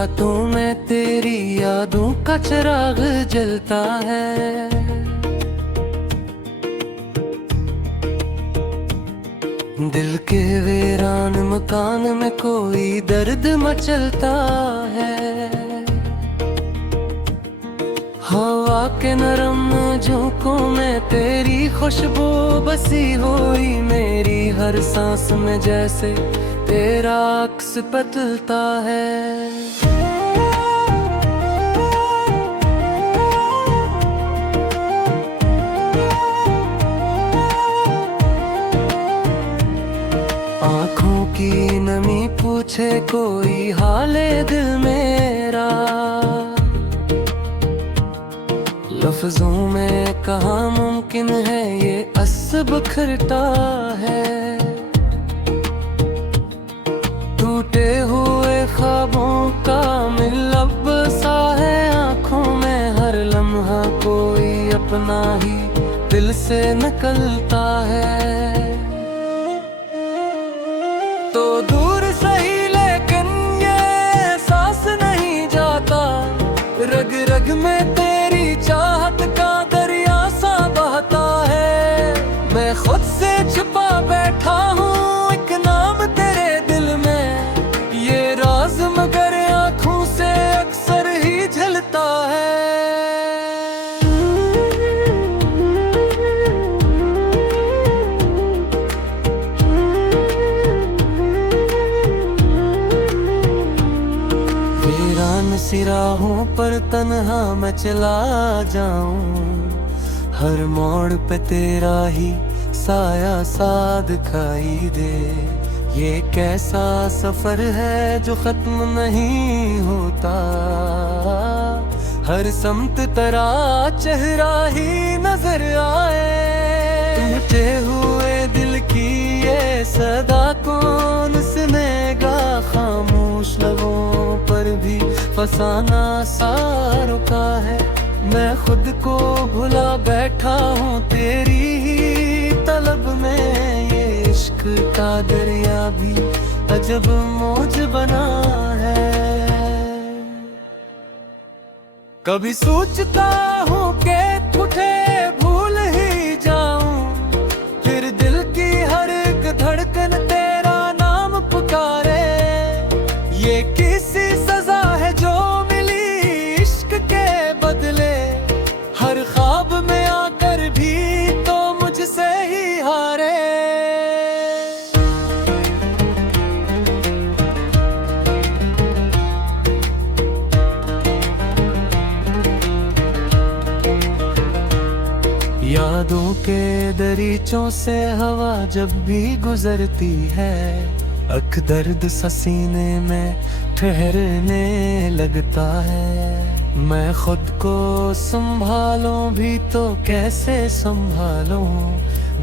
रातों में तेरी यादों का चिराग जलता है। दिल के वीरान मकान में कोई दर्द मचलता है। हवा के नरम झोंकों में तेरी खुशबू बसी हुई, मेरी हर सांस में जैसे तेरा अक्स बदलता है। आँखों की नमी पूछे कोई हाले दिल मेरा, लफ्जों में कहाँ मुमकिन है ये अस बिखरता है। टूटे हुए ख्वाबों का मिलब सा है आँखों में, हर लम्हा कोई अपना ही दिल से निकलता है। तो दूर सही लेकिन ये एहसास नहीं जाता, रग रग में तेरी चाहत का दरिया सा बहता है। मैं खुद से छुपा बैठा हूँ एक नाम तेरे दिल में, ये राज मगर आँखों से अक्सर ही झलता है। सिराहों पर तन्हा मैं चला जाऊं, हर मोड़ पे तेरा ही साया सा दिखाई दे। ये कैसा सफर है जो खत्म नहीं होता, हर समत तेरा चेहरा ही नजर आए। टूटे हुए दिल की ये सदा कौन सुनेगा, खामोश लबों पर भी फसाना सा रुका है। मैं खुद को भुला बैठा हूँ तेरी ही तलब में, ये इश्क का दरिया भी अजब मौज बना है। कभी सोचता हूँ कि तुझे भूल ही जाऊं, फिर दिल की हर एक धड़कन तेरा नाम पुकारे। ये किसी सजा है जो मिली इश्क के बदले, हर ख्वाब में आकर भी तो मुझसे ही हारे। यादों के दरीचों से हवा जब भी गुजरती है, अख दर्द सा सीने में ठहरने लगता है। मैं खुद को संभालूं भी तो कैसे संभालूं,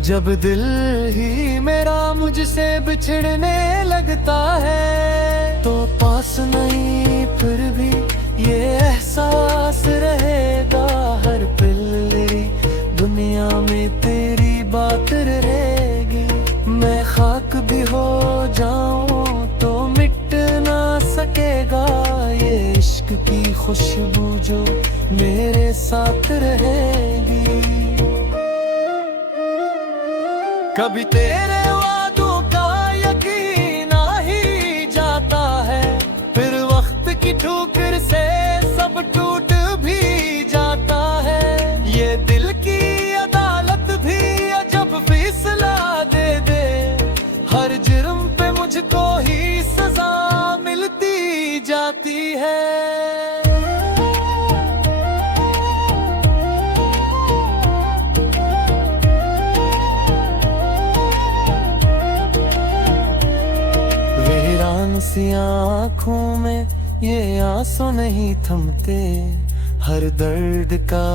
जब दिल ही मेरा मुझसे बिछड़ने लगता है। तो पास नहीं फिर भी ये एहसास रहेगा, हर पल दुनिया में तेरी बात रहेगी। मैं खाक भी हो जाऊं तो मिट ना सकेगा ये इश्क की खुशबू जो मेरे साथ रहेगी। कभी तेरे वादों का यकीन आ ही जाता है, फिर वक्त की ठोकर से सब टूट भी जाता है। ये दिल की अदालत भी अजब फैसला दे दे, हर जुर्म पे मुझको ही सजा मिलती जाती है। वीरान सी आँखों में ये आंसू नहीं थमते, हर दर्द का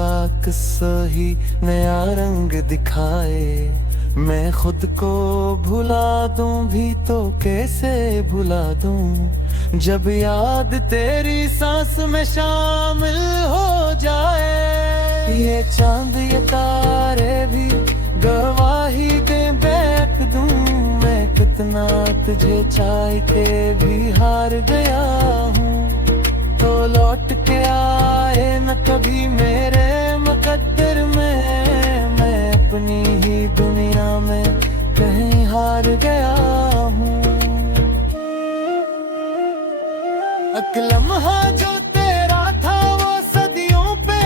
किस्सा ही नया रंग दिखाए। मैं खुद को भुला दूं भी तो कैसे भुला दूं, जब याद तेरी सांस में शामिल हो जाए। ये चांद ये तारे भी गवाही दे बैठ दूं, मैं कितना तुझे चाह के भी हार गया हूँ। लौट के आए न कभी मेरे मुकद्दर में। मैं अपनी ही दुनिया में कहीं हार गया हूँ। एक लम्हा जो तेरा था वो सदियों पे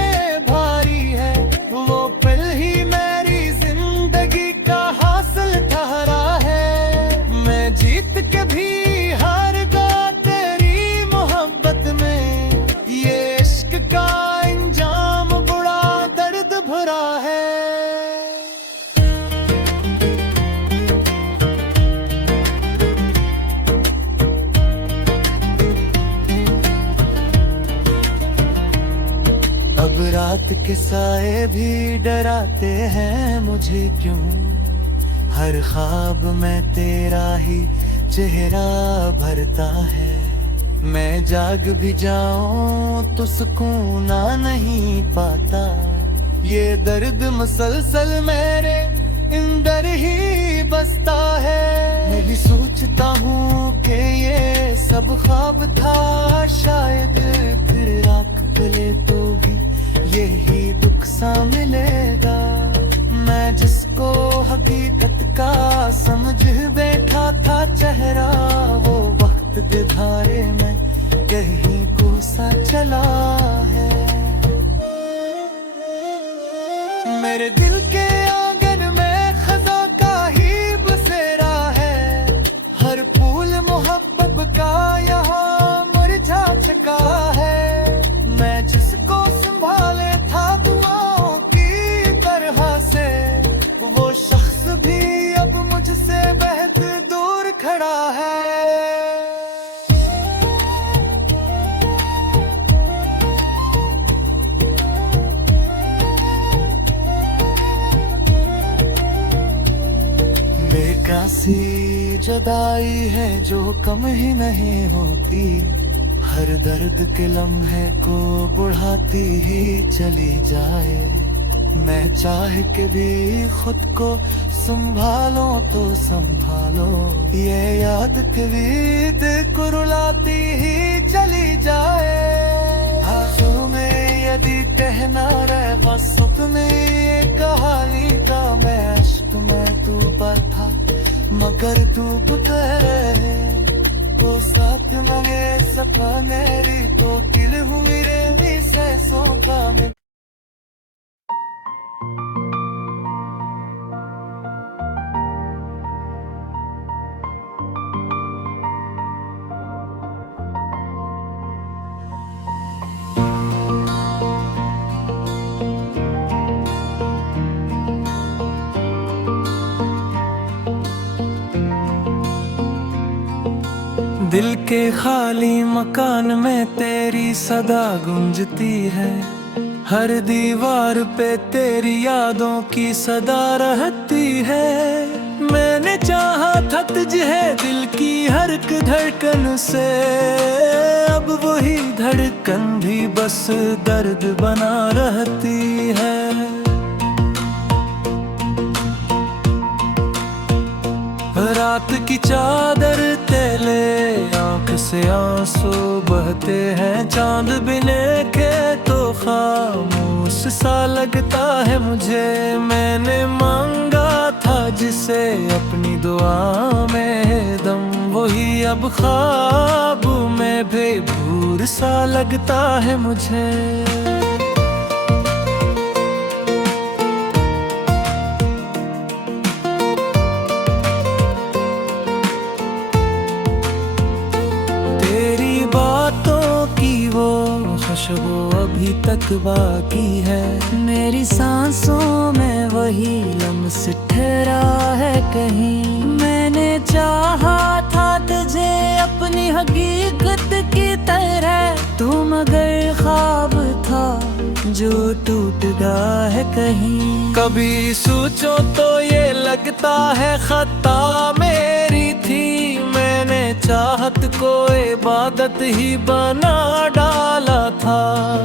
भारी है, वो पल ही मेरी जिंदगी का हासिल ठहरा है। मैं जीत के भी हार गया तेरी मोहब्बत में, ये इश्क का इंजाम बड़ा दर्द भरा है। अब रात के साए भी डराते हैं मुझे क्यों, हर ख्वाब में तेरा ही चेहरा भरता है। मैं जाग भी जाऊं तो सुकून नहीं पाता, ये दर्द मुसलसल मेरे अंदर ही बसता है। मैं भी सोचता हूँ कि ये सब ख्वाब था शायद, फिर राख गले तो भी यही दुख सा मिलेगा। मैं जिसको हकीकत का समझ बैठा था चेहरा, वो वक्त दिधारे में कहीं को सा चला है। मेरे दिल के आंगन में खजा का ही बसेरा है, हर फूल मोहब्बत का यहाँ मुरझा चुका है। मैं जिसको संभाले था दुआओं की तरह से, वो शख्स भी अब मुझसे बेहद दूर खड़ा है। बेकासी जुदाई है जो कम ही नहीं होती, हर दर्द के लम्हे को बढ़ाती ही चली जाए। मैं चाह के भी खुद को संभालो तो संभालो, ये याद कभी दिल को रुलाती ही चली जाए। आंसू में यदि कहना रहे बस सपने कहानी का, मैं इश्क में डूबा था मगर डूब गए। तो साथ मगे सपने री तो दिल हुई रे सैसों का मैं। दिल के खाली मकान में तेरी सदा गूंजती है, हर दीवार पे तेरी यादों की सदा रहती है। मैंने चाहा था तुझे दिल की हर एक धड़कन से, अब वही धड़कन भी बस दर्द बना रहती है। रात की चादर तेले आंख से आंसू बहते हैं, चांद बिने के तो खामोश सा लगता है मुझे। मैंने मांगा था जिसे अपनी दुआ में दम, वही अब ख्वाब में बेभूर सा लगता है मुझे। खुशबू अभी तक बाकी है, मेरी सांसों में वही लम्स ठहरा है कहीं। मैंने चाहा था तुझे अपनी हकीकत की तरह, तू मगर ख्वाब था जो टूट गया है कहीं। कभी सोचो तो ये लगता है खता मेरी थी, मैंने चाहत को इबादत ही बना डाला था।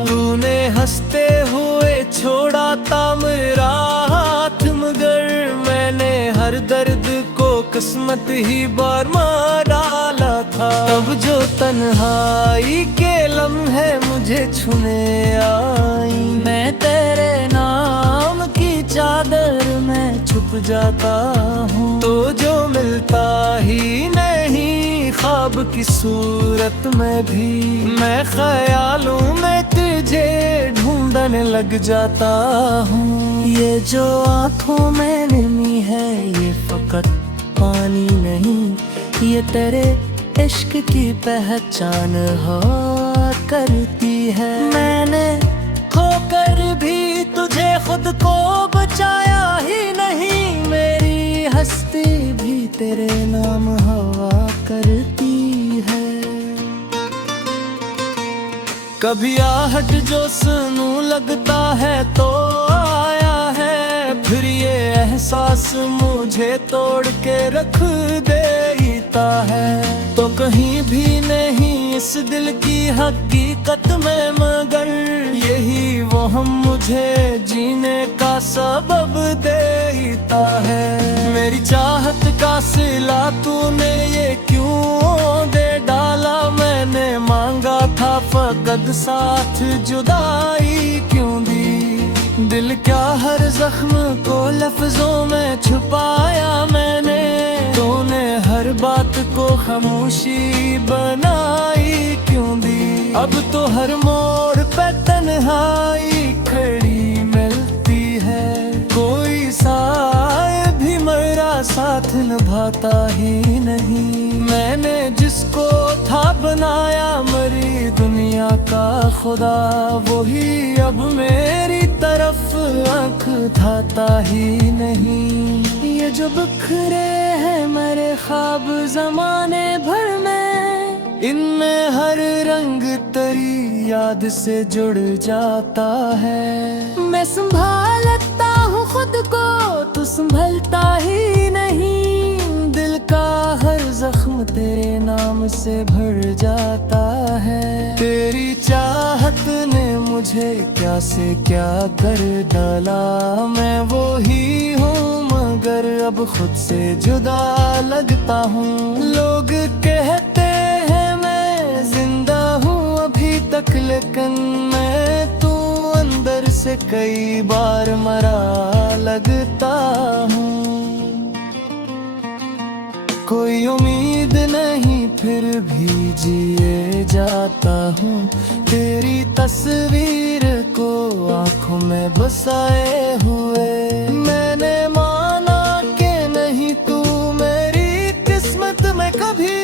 तूने हंसते हुए छोड़ा था मेरा हाथ, मगर मैंने हर दर्द को किस्मत ही बार मार डाला था। तब जो तन्हाई के लम्हे मुझे छूने आई। मैं तेरे नाम की चादर में छुप जाता हूँ। तो जो मिलता ही नहीं ख्वाब की सूरत में भी, मैं ख्यालों में तुझे ढूंढने लग जाता हूँ। ये जो आँखों में नमी है ये फकत पानी नहीं, ये तेरे इश्क की पहचान हो करती है। मैंने खोकर भी तुझे खुद को बचाया ही नहीं, मेरी हस्ती भी तेरे नाम हवा करती है। कभी आहट जो सुनू लगता है तो आया है, फिर ये एहसास मुझे तोड़ के रख देता है। तो कहीं भी नहीं इस दिल की हकीकत में, मगर यही वो हम मुझे जीने का सबब देता है। मेरी चाहत का सिला तूने ये क्यों दे डाला, मैंने मांगा था फकत साथ जुदाई क्यों दी। दिल क्या हर जख्म को लफ्जों में छुपाया मैंने, तूने हर बात को खामोशी बनाई क्यों दी। अब तो हर मोड़ पे तन्हाई खड़ी मिलती है, कोई साए भी मेरा साथ निभाता ही नहीं। मैंने जिसको था बनाया मेरी दुनिया का खुदा, वही अब मेरी तरफ आँख उठाता ही नहीं। ये जो बिखरे हैं मेरे ख्वाब जमाने भर में, इनमें हर रंग तेरी याद से जुड़ जाता है। मैं संभालता हूँ खुद को तू संभलता ही नहीं, दिल का हर जख्म तेरे नाम से भर जाता है। तेरी चाहत ने मुझे क्या से क्या कर डाला, मैं वो ही हूँ मगर अब खुद से जुदा लगता हूँ। लोग कहते हैं मैं जिंदा हूँ अभी तक, लेकिन मैं तू अंदर से कई बार मरा लगता हूँ। कोई उम्मीद नहीं फिर भी जिए जाता हूँ, तेरी तस्वीर को आँखों में बसाए हुए। मैंने माना कि नहीं तू मेरी किस्मत में कभी,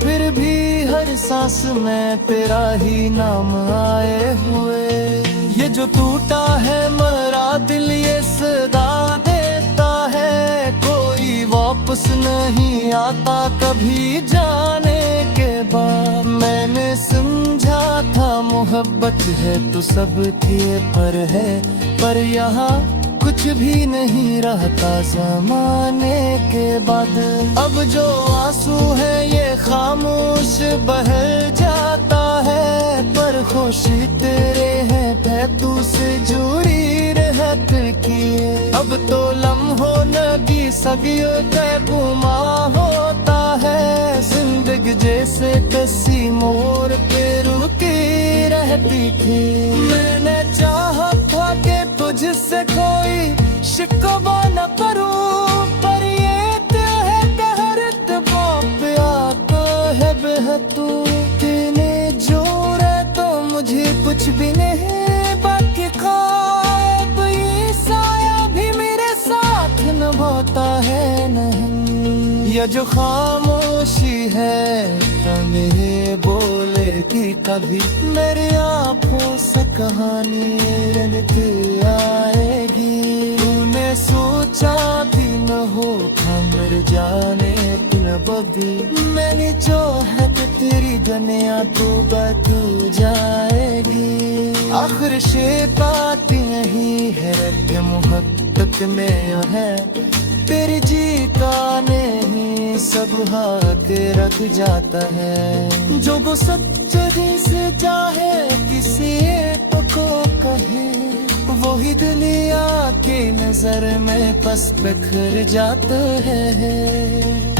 फिर भी हर सांस में तेरा ही नाम आए हुए। ये जो टूटा है मरा दिल ये सदा देता है, कोई वापस नहीं आता कभी जाने के बाद। मैंने समझा था मोहब्बत है तो सब थी पर है, पर यहाँ कुछ भी नहीं रहता ज़माने के बाद। अब जो आंसू है ये खामोश बह जाता है, पर खुशी तेरे हैं तू से जुड़ी रहत की। अब तो लम्हों नगी सदियों तक गुमा होता है, जिंदगी जैसे किसी मोड़ पे रुकी रहती थी। मैंने चाहा था कि तुझसे कोई शिकवा न करूं, पर ये दिल है कहरत बाप आता है बेहतू। तेने जोड़ा तो मुझे कुछ भी नहीं बाकी ख्वाब, ये साया भी मेरे साथ निभाता है नहीं। यह जो खामोशी है तमें बोले कि कभी मेरी आँखों से कहानी रंग आएगी। तूने सोचा भी न हो मर जाने बिन बदी, मैंने चाहत तेरी दुनिया तू बतू जाएगी। आखिर से बात यही है कि मोहब्बत में है, तेरी जीता नहीं सब हाथ रख जाता है। जो वो सच्चे दिल से चाहे किसी को कहे, वही दुनिया की नजर में बस बिखर जाता है।